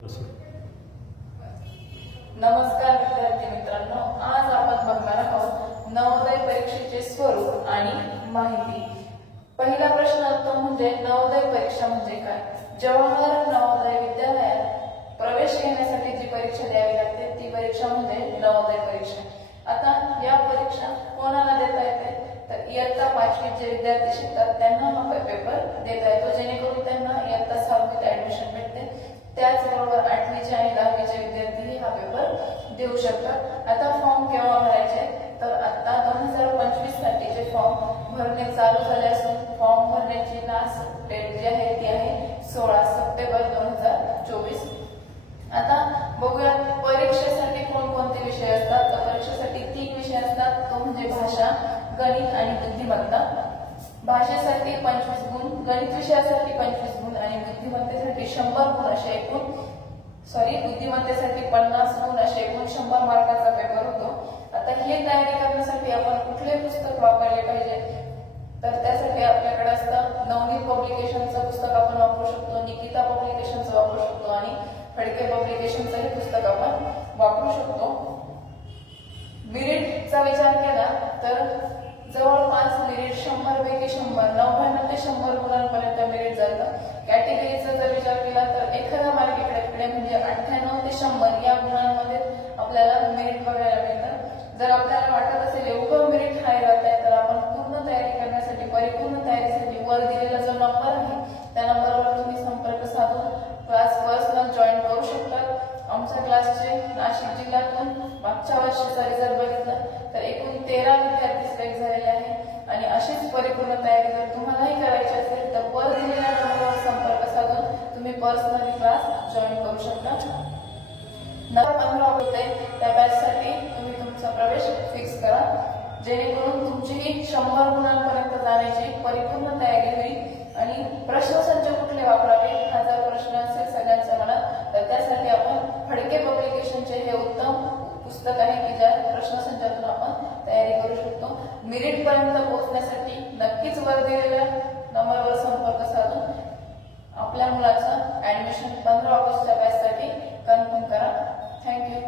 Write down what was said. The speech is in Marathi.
नमस्कार विद्यार्थी मित्रांनो, आज आपण बघणार आहोत नवोदय परीक्षेचे स्वरूप आणि माहिती। पहिला प्रश्न तो म्हणजे नवोदय परीक्षा म्हणजे काय। जवाहर नवोदय विद्यालयात प्रवेश घेण्यासाठी जी परीक्षा द्यावी लागते ती परीक्षा म्हणजे नवोदय परीक्षा। आता या परीक्षा कोणाला देता येते तर इयत्ता 5वीत जे विद्यार्थी शिकतात त्यांना हा पेपर देता येतो, जेणेकरून त्यांना इयत्ता 6वीत ऍडमिशन भेटते। त्याचबरोबर 8वीचे आणि 10वीचे विद्यार्थी हा पेपर देऊ शकतात। आता फॉर्म केव्हा भरायचे तर आता 2025 साठीचे फॉर्म भरणे चालू झाले असून फॉर्म भरण्याची लास्ट डेट जी आहे ती आहे 16 सप्टेंबर 2024। आता बघूया परीक्षेसाठी कोणकोणते विषय असतात। तर परीक्षेसाठी 3 विषय असतात, तो म्हणजे भाषा, गणित आणि बुद्धिमत्ता। भाषेसाठी 25 गुण, गणित विषयासाठी 25 गुण आणि बुद्धिमत्तेसाठी 100 गुण असे एकूण बुद्धिमत्तेसाठी 50 गुण असे एकूण 100 मार्काचा पेपर होतो। आता हे तयारी करण्यासाठी आपण कुठले पुस्तक वापरले पाहिजे तर त्यासाठी आपल्याकडे असतं नवनीत पब्लिकेशनचं पुस्तक आपण वापरू शकतो, निकिता पब्लिकेशनचं वापरू शकतो आणि फडके पब्लिकेशनचं हे पुस्तक आपण वापरू शकतो। मेरिटचा विचार केला तर जवळपास मेरिट 100 पैकी 100, 99 ते 100 गुणांपर्यंत मेरिट जातं। कॅटेगरीचा जर विचार केला तर एखादा मार्क इकडे म्हणजे 98 ते 100 या गुणांमध्ये आपल्याला मेरिट बघायला मिळतं। जर आपल्याला वाटत असेल एवढं मेरिट हाय जात आहे तर आपण पूर्ण तयारी करण्यासाठी परिपूर्ण तयारीसाठी वर दिलेला जो नंबर आहे त्या नंबरवर तुम्ही संपर्क साधून क्लास पर्सनल जॉईन करू शकता। आमच्या क्लासचे नाशिक जिल्ह्यातून मागच्या वर्षीचा रिझल्ट बघितला तर एकूण 13 विद्यार्थी सिलेक्ट झालेले आहेत आणि अशीच परिपूर्ण तयारी जर तुम्हालाही करायची असेल तर वर दिलेल्या नंबरवर संपर्क साधून तुम्ही पर्सनली क्लास जॉईन करू शकता। 15 होते त्या बॅचसाठी तुम्ही तुमचा प्रवेश फिक्स करा, जेणेकरून तुमची 100 गुणांपर्यंत जाण्याची परिपूर्ण तयारी होईल। आणि प्रश्नसंच कुठले वापरावे हा जर प्रश्न असेल सगळ्यांच्या मनात तर त्यासाठी आपण फडके पब्लिकेशनचे हे उत्तम पुस्तक आहे की ज्या प्रश्नसंचातून आपण तयारी करू शकतो। मेरिट पर्यंत पोहोचण्यासाठी नक्कीच वर दिलेल्या नंबरवर संपर्क साधून आपल्या मुलाचं ऍडमिशन 15 ऑगस्टच्या बॅचसाठी कन्फर्म करा। थँक्यू।